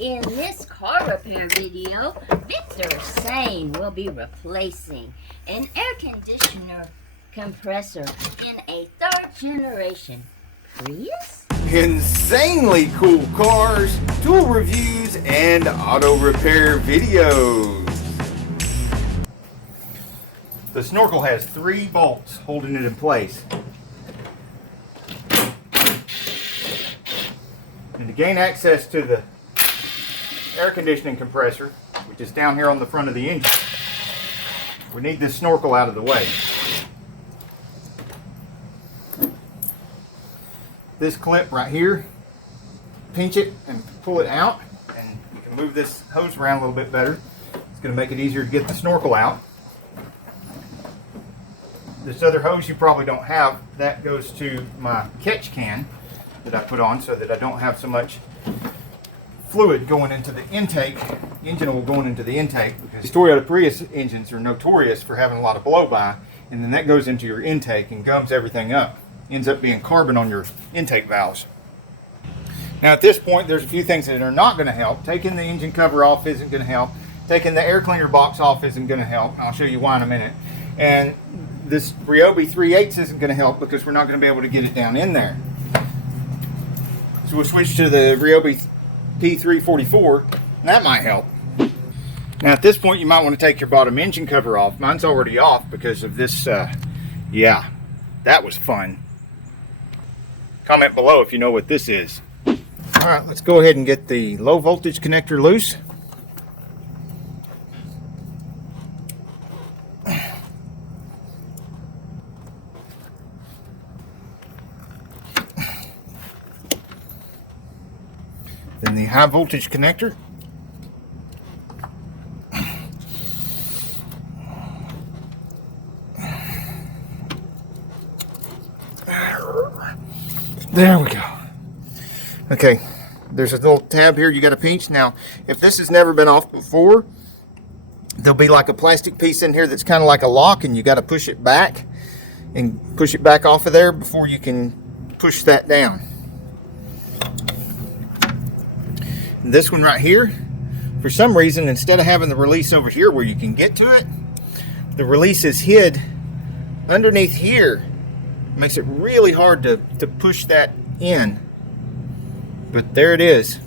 In this car repair video, Victor Sane will be replacing an air conditioner compressor in a third generation Prius. Insanely cool cars, tool reviews, and auto repair videos. The snorkel has 3 bolts holding it in place. And to gain access to the air conditioning compressor, which is down here on the front of the engine, we need this snorkel out of the way. This clip right here, pinch it and pull it out, and you can move this hose around a little bit better. It's going to make it easier to get the snorkel out. This other hose you probably don't have, that goes to my catch can that I put on so that I don't have so much fluid going into the intake, engine oil going into the intake, because Toyota Prius engines are notorious for having a lot of blow-by, and then that goes into your intake and gums everything up. Ends up being carbon on your intake valves. Now at this point, there's a few things that are not going to help. Taking the engine cover off isn't going to help. Taking the air cleaner box off isn't going to help. I'll show you why in a minute. And this Ryobi 3/8 isn't going to help because we're not going to be able to get it down in there. So we'll switch to the Ryobi P344, and that might help. Now at this point, you might want to take your bottom engine cover off. Mine's already off because of this. Yeah, that was fun. Comment below if you know what this is. All right, let's go ahead and get the low voltage connector loose. Then the high voltage connector. There we go. Okay, there's a little tab here you got to pinch. Now, if this has never been off before, there'll be like a plastic piece in here that's kind of like a lock, and you got to push it back and push it back off of there before you can push that down. This one right here, for some reason, instead of having the release over here where you can get to it, the release is hid underneath here. It makes it really hard to push that in, but there it is.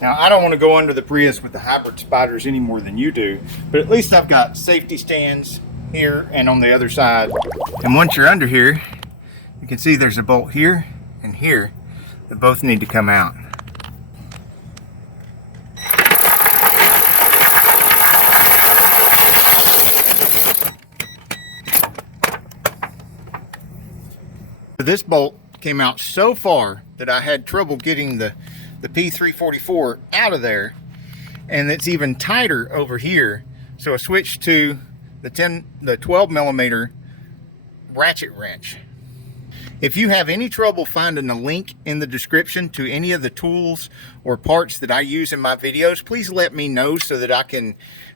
Now I don't want to go under the Prius with the hybrid spiders any more than you do, but at least I've got safety stands here and on the other side. And once you're under here, you can see there's a bolt here and here. They both need to come out. This bolt came out so far that I had trouble getting the P344 out of there, and it's even tighter over here. So I switched to the 12 millimeter ratchet wrench. If you have any trouble finding a link in the description to any of the tools or parts that I use in my videos, please let me know so that I can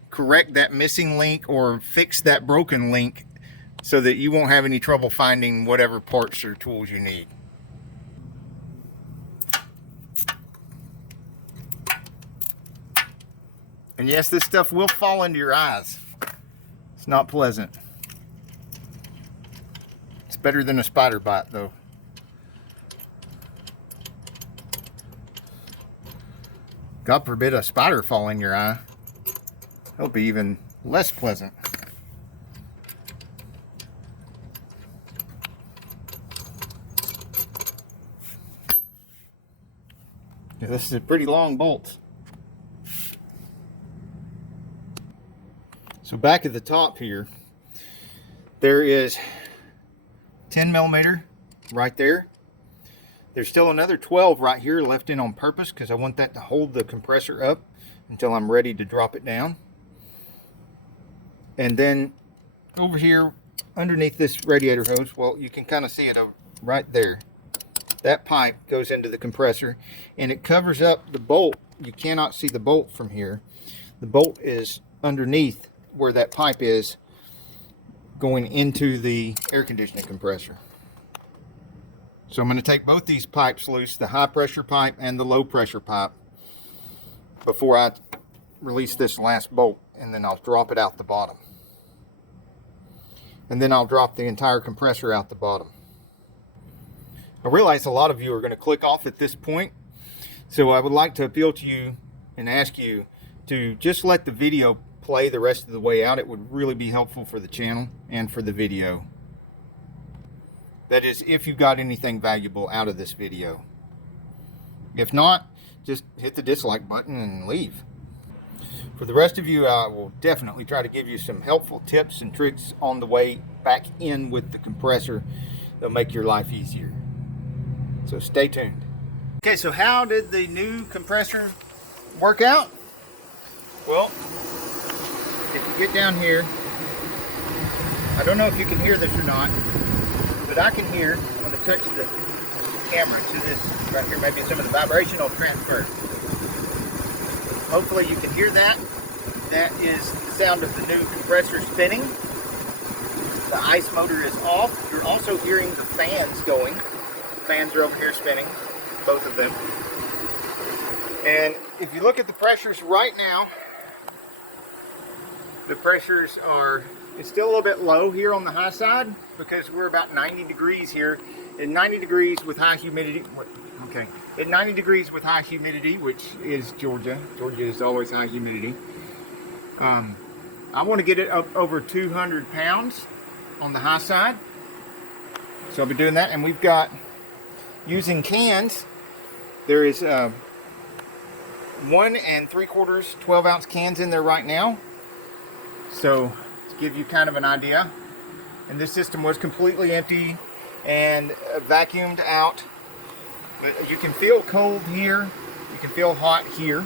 correct that missing link or fix that broken link so that you won't have any trouble finding whatever parts or tools you need. And yes, this stuff will fall into your eyes. It's not pleasant. Better than a spider bite though. God forbid a spider fall in your eye. It'll be even less pleasant. Yeah, this is a pretty long bolt. So back at the top here, there is 10 millimeter right there. There's still another 12 right here left in on purpose because I want that to hold the compressor up until I'm ready to drop it down. And then over here underneath this radiator hose, well, you can kind of see it right there. That pipe goes into the compressor and it covers up the bolt. You cannot see the bolt from here. The bolt is underneath where that pipe is going into the air conditioning compressor. So I'm going to take both these pipes loose, the high pressure pipe and the low pressure pipe, before I release this last bolt, and then I'll drop it out the bottom. And then I'll drop the entire compressor out the bottom. I realize a lot of you are going to click off at this point, so I would like to appeal to you and ask you to just let the video play the rest of the way out. It would really be helpful for the channel and for the video. That is, if you got anything valuable out of this video. If not, just hit the dislike button and leave. For the rest of you, I will definitely try to give you some helpful tips and tricks on the way back in with the compressor that'll make your life easier. So stay tuned. Okay, so how did the new compressor work out? Well, if you get down here, I don't know if you can hear this or not, but I can hear when I touch the camera to this right here, maybe some of the vibration will transfer. Hopefully you can hear that. That is the sound of the new compressor spinning. The ice motor is off. You're also hearing the fans going. The fans are over here spinning, both of them. And if you look at the pressures right now, the pressures are, it's still a little bit low here on the high side because we're about 90 degrees here. And 90 degrees with high humidity, okay, at 90 degrees with high humidity, which is Georgia. Georgia is always high humidity. I want to get it up over 200 pounds on the high side. So I'll be doing that. And we've got, using cans, there is 1 3/4 12-ounce cans in there right now. So to give you kind of an idea. And this system was completely empty and vacuumed out. But you can feel cold here. You can feel hot here.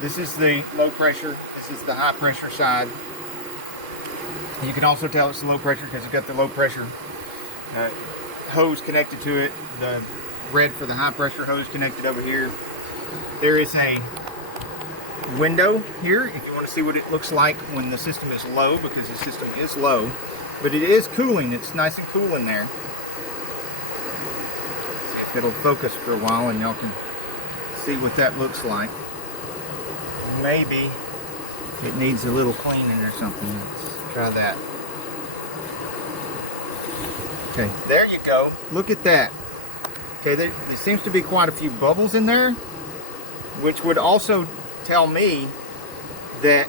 This is the low pressure. This is the high pressure side. You can also tell it's low pressure because you've got the low pressure hose connected to it. The red for the high pressure hose connected over here. There is a window here if you want to see what it looks like when the system is low, because the system is low. But it is cooling. It's nice and cool in there. See if it'll focus for a while and y'all can see what that looks like. Maybe it needs a little cleaning or something. Let's try that. Okay, there you go. Look at that. Okay, there seems to be quite a few bubbles in there, which would also tell me that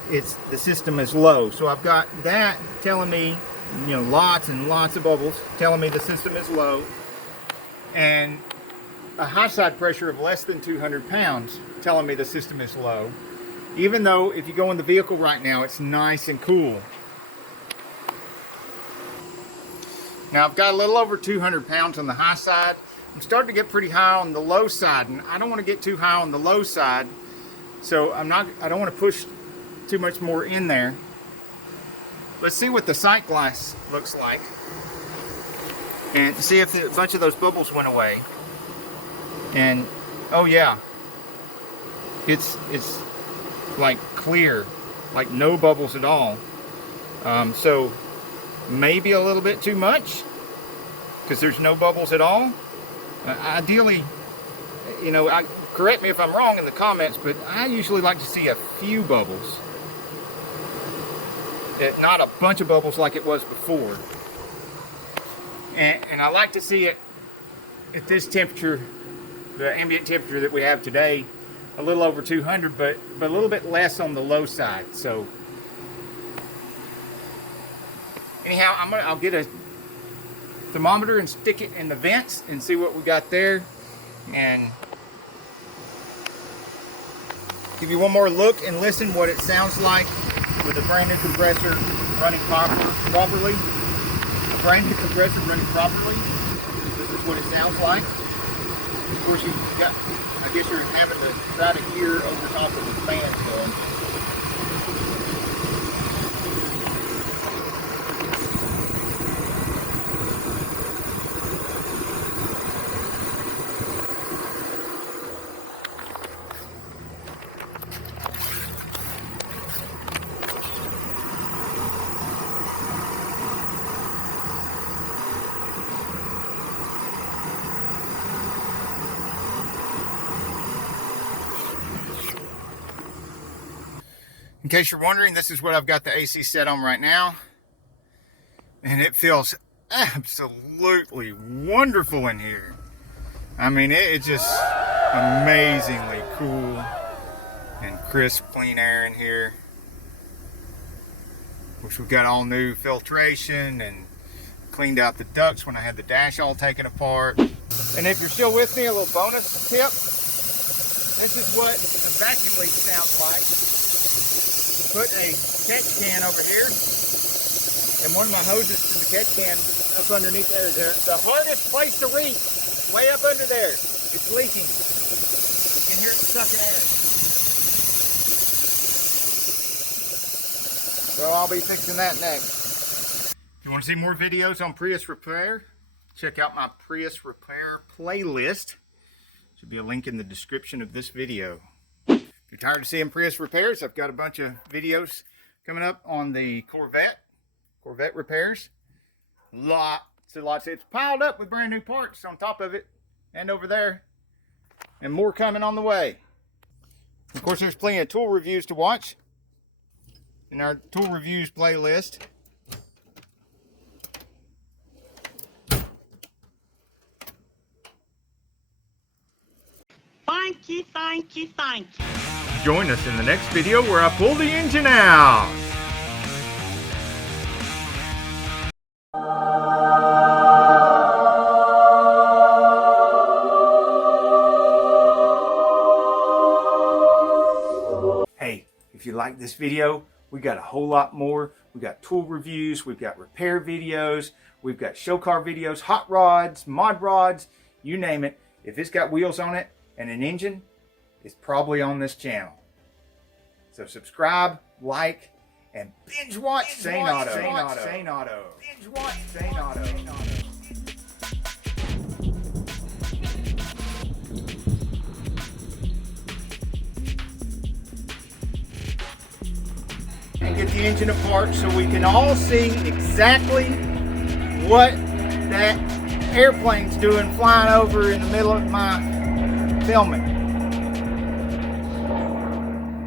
the system is low. So I've got that telling me, you know, lots and lots of bubbles telling me the system is low, and a high side pressure of less than 200 pounds telling me the system is low, even though if you go in the vehicle right now it's nice and cool. Now I've got a little over 200 pounds on the high side. I'm starting to get pretty high on the low side, and I don't want to get too high on the low side, so I don't want to push too much more in there. Let's see what the sight glass looks like and see if a bunch of those bubbles went away. And oh yeah, it's like clear, like no bubbles at all. So maybe a little bit too much because there's no bubbles at all. Ideally, you know, correct me if I'm wrong in the comments, but I usually like to see a few bubbles. Not a bunch of bubbles like it was before. And I like to see it at this temperature, the ambient temperature that we have today, a little over 200, but a little bit less on the low side. So anyhow, I'll get a thermometer and stick it in the vents and see what we got there, and give you one more look and listen what it sounds like with a brand new compressor running properly. A brand new compressor running properly. This is what it sounds like. Of course, I guess you're having to try to hear over top of the fans going. In case you're wondering, this is what I've got the AC set on right now. And it feels absolutely wonderful in here. I mean, it's just amazingly cool and crisp, clean air in here. Of course, we've got all new filtration and cleaned out the ducts when I had the dash all taken apart. And if you're still with me, a little bonus tip. This is what a vacuum leak sounds like. Put a catch can over here, and one of my hoses from the catch can up underneath there. The hardest place to reach, way up under there. It's leaking. You can hear it sucking air. So I'll be fixing that next. If you want to see more videos on Prius repair, check out my Prius repair playlist. Should be a link in the description of this video. If you're tired of seeing Prius repairs, I've got a bunch of videos coming up on the Corvette repairs. Lots. It's piled up with brand new parts on top of it and over there, and more coming on the way. Of course, there's plenty of tool reviews to watch in our tool reviews playlist. Thank you, thank you, thank you. Join us in the next video where I pull the engine out. Hey, if you like this video, we got a whole lot more. We got tool reviews, we've got repair videos, we've got show car videos, hot rods, mod rods, you name it. If it's got wheels on it and an engine, it's probably on this channel. So subscribe, like, and binge watch Sane Auto. Binge watch Sane Auto. And get the engine apart so we can all see exactly what that airplane's doing flying over in the middle of my filming.